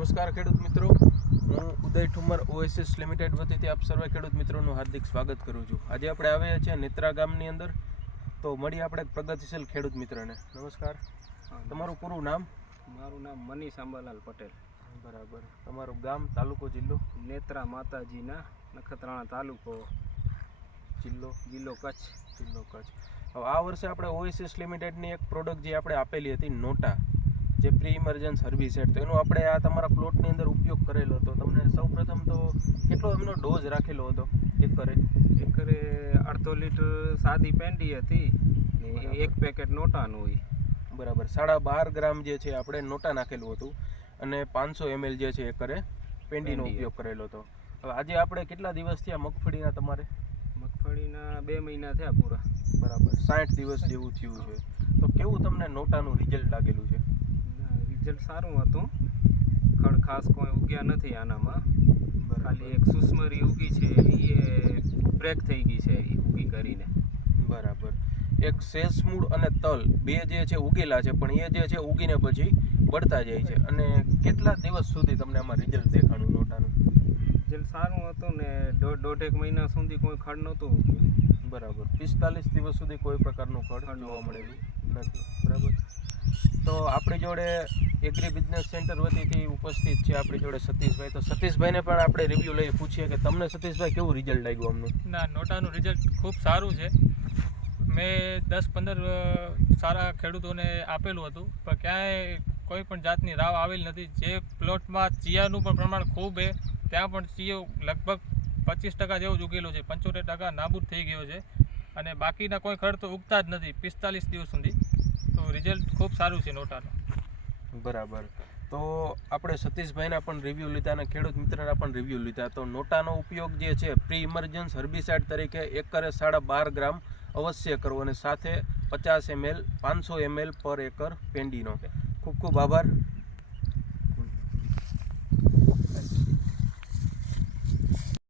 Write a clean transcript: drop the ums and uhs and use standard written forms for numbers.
નમસ્કાર ખેડૂત મિત્રો, હું ઉદય ઠુમર ઓએસએસ લિમિટેડ વતીથી આપ સર્વે ખેડૂત મિત્રોનું હાર્દિક સ્વાગત કરું છું. આજે આપણે આવ્યા છીએ નેત્રા ગામની અંદર, તો મળીએ આપણે પ્રગતિશીલ ખેડૂત મિત્રને. નમસ્કાર, તમારું પૂરું નામ? મારું નામ મનીષ અંબાલાલ પટેલ. બરાબર. તમારું ગામ, તાલુકો, જિલ્લો? નેત્રા માતાજીના, નખત્રાણા તાલુકો, જિલ્લો કચ્છ. જિલ્લો કચ્છ. હવે આ વર્ષે આપણે ઓએસએસ લિમિટેડની એક પ્રોડક્ટ જે આપણે આપેલી હતી નોટા, જે પ્રી ઇમરજન્સ હર્બિસાઇડ, તો એનો આપણે આ તમારા પ્લોટની અંદર ઉપયોગ કરેલો હતો. તમને સૌપ્રથમ તો કેટલો એમનો ડોઝ રાખેલો હતો એકરે? એકરે 1/2 લીટર સાદી પેંડી હતી ને 1 પેકેટ નોટાનું હોય. બરાબર. 12.5 ગ્રામ જે છે આપણે નોટા નાખેલું હતું અને 500 ml જે છે એકરે પેંડીનો ઉપયોગ કરેલો હતો. હવે આજે આપણે કેટલા દિવસ થયા મગફળીના તમારે? મગફળીના 2 મહિના થયા પૂરા. બરાબર, 60 દિવસ જેવું થયું છે. તો કેવું તમને નોટાનું રિઝલ્ટ લાગેલું છે? રિઝલ્ટ સારું હતું. ખડ ખાસ કોઈ ઉગ્યા નથી આનામાં. ખાલી એક સુસ્મરી ઉગી છે, એ બ્રેક થઈ ગઈ છે એ ઉગી કરીને. બરાબર. એક શેષમૂળ અને તલ બે જે છે ઉગેલા છે, પણ એ જે છે ઉગીને પછી બળતા જાય છે. અને કેટલા દિવસ સુધી તમને આમાં રિઝલ્ટ દેખાણું નોટાનું? રિઝલ્ટ સારું હતું ને 1.5 મહિના સુધી કોઈ ખડ નહોતું ઉગ્યું. બરાબર. 45 દિવસ સુધી કોઈ પ્રકારનું ખડ જોવા મળેલું નથી. બરાબર. તો આપણી જોડે એગ્રી બિઝનેસ સેન્ટર વતીથી ઉપસ્થિત છે આપણી જોડે સતીશભાઈ. તો સતીશભાઈને પણ આપણે રિવ્યૂ લઈ પૂછીએ કે તમને સતીશભાઈ કેવું રિઝલ્ટ લાગ્યું અમને? ના, નોટાનું રિઝલ્ટ ખૂબ સારું છે. મેં 10-15 સારા ખેડૂતોને આપેલું હતું, પણ ક્યાંય કોઈ પણ જાતની રાવ આવેલી નથી. જે પ્લોટમાં ચિયાનું પણ પ્રમાણ ખૂબ છે, ત્યાં પણ ચિયો લગભગ 25% જેવું જ ઉગેલું છે. 75% નાબૂદ થઈ ગયો છે અને બાકીના કોઈ ખડ તો ઉગતા જ નથી 45 દિવસ સુધી. તો રિઝલ્ટ ખૂબ સારું છે નોટાનું. બરાબર. તો આપણે સતીશભાઈના પણ રિવ્યૂ લીધા અને ખેડૂત મિત્રના પણ રિવ્યૂ લીધા. તો નોટાનો ઉપયોગ જે છે પ્રી ઇમરજન્સ હર્બિસાઇડ તરીકે એકરે 12.5 ગ્રામ અવશ્ય કરવો, અને સાથે 50 ml 500 ml પર એકર પેંડીનો. ખૂબ ખૂબ આભાર.